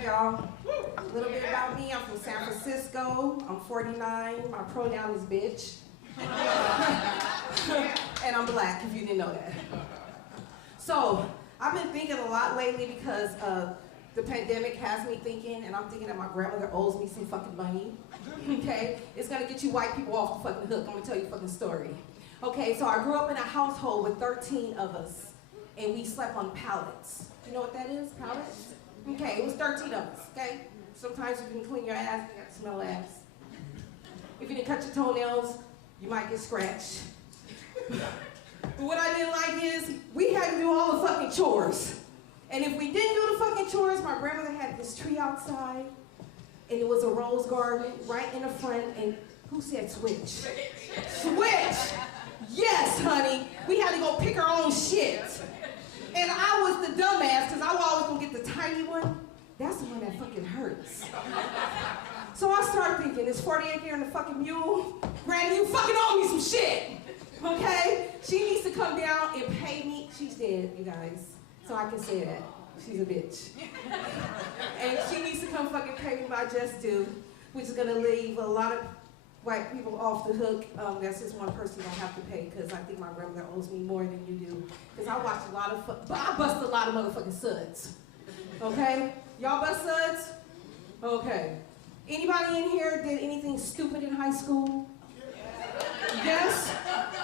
up, y'all? A little bit about me. I'm from San Francisco. I'm 49. My pronoun is bitch. And I'm black, if you didn't know that. So, I've been thinking a lot lately because the pandemic has me thinking, and I'm thinking that my grandmother owes me some fucking money. Okay? It's gonna get you white people off the fucking hook. I'm gonna tell you a fucking story. Okay, so I grew up in a household with 13 of us, and we slept on pallets. You know what that is, pallets? Okay, it was 13 of us, okay? Sometimes you can clean your ass, you gotta smell ass. If you didn't cut your toenails, you might get scratched. But what I didn't like is, we had to do all the fucking chores. And if we didn't do the fucking chores, my grandmother had this tree outside, and it was a rose garden right in the front, and who said switch? Switch! Yes, honey! We had to go pick our own shit. And I was the dumbass, because I was always gonna get the tiny one. That's the one that fucking hurts. So I started thinking, this 48 year and the fucking mule, Granny, you fucking owe me some shit! Okay? She needs to come down and pay me. She's dead, you guys. So I can say that. She's a bitch. And she needs to come fucking pay me my just due, which is gonna leave a lot of white people off the hook. That's just one person you don't have to pay, because I think my grandmother owes me more than you do. Because I watch a lot of, I bust a lot of motherfucking suds. Okay? Y'all bust suds? Okay. Anybody in here did anything stupid in high school? Yes?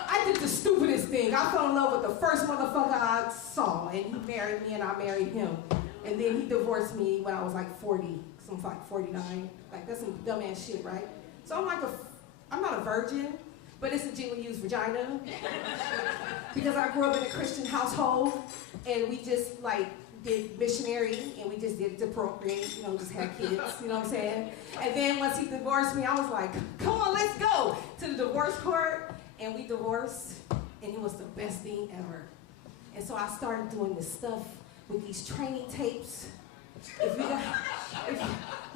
I did the stupidest thing. I fell in love with the first motherfucker I saw, and he married me and I married him. And then he divorced me when I was like 40, so I'm like 49. Like, that's some dumbass shit, right? So I'm not a virgin, but it's a gently used vagina. Because I grew up in a Christian household, and we just like did missionary, and we just did it to procreate, you know, just had kids, you know what I'm saying? And then once he divorced me, I was like, come on, let's go to the divorce court, and we divorced, and it was the best thing ever. And so I started doing this stuff with these training tapes. If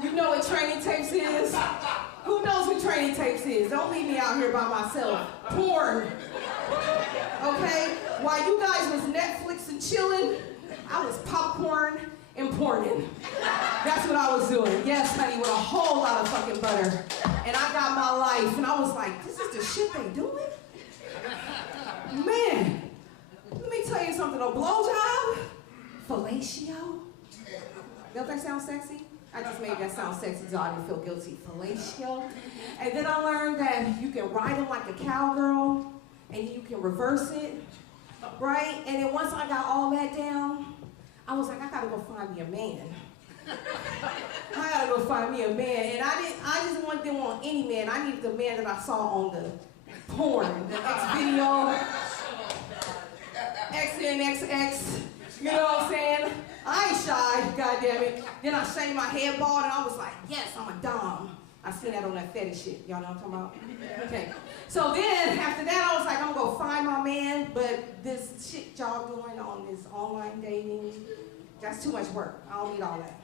you know what training tapes is, who knows what training tapes is? Don't leave me out here by myself. Porn. Okay? While you guys was Netflix and chilling, I was popcorn and porning. That's what I was doing. Yes, honey, with a whole lot of fucking butter. And I got my life, and I was like, this is the shit they doing? Man, let me tell you something, a blowjob, fellatio. Don't that sound sexy? I just made that sound sexy so I didn't feel guilty. Fellatio. And then I learned that you can ride them like a cowgirl, and you can reverse it, right? And then once I got all that down, I was like, I gotta go find me a man. I gotta go find me a man. And I just didn't want any man. I needed the man that I saw on the porn, the X video, XNXX, you know what I'm saying? I ain't shy, goddammit. Then I shaved my head bald, and I was like, yes, I'm a dom. I seen that on that fetish shit. Y'all know what I'm talking about? Okay. So then, after that, I was like, I'm gonna go find my man, but this shit y'all doing on this online dating, that's too much work. I don't need all that.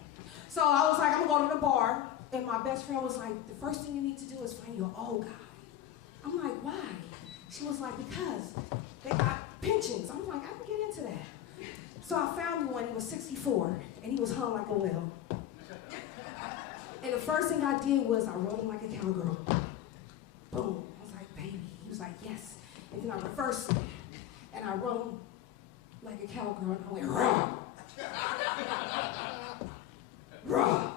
So I was like, I'm gonna go to the bar, and my best friend was like, the first thing you need to do is find your old guy. I'm like, why? She was like, because they got pensions. I'm like, I can get into that. So I found me one, he was 64, and he was hung like a whale. And the first thing I did was I rode him like a cowgirl. Boom. I was like, baby. He was like, yes. And then I reversed it, and I rode him like a cowgirl, and I went, rah! Rah!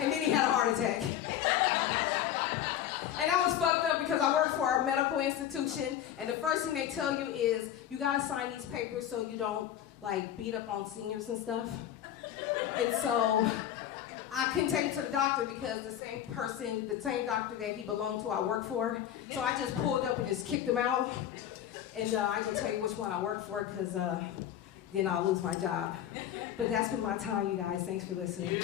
And then he had a heart attack. And I was fucked up because I work for a medical institution, and the first thing they tell you is, you gotta sign these papers so you don't, like, beat up on seniors and stuff. And so, I couldn't take him to the doctor because the same doctor that he belonged to, I work for. So I just pulled up and just kicked him out. And I ain't gonna tell you which one I work for, because then I'll lose my job. But that's been my time, you guys. Thanks for listening.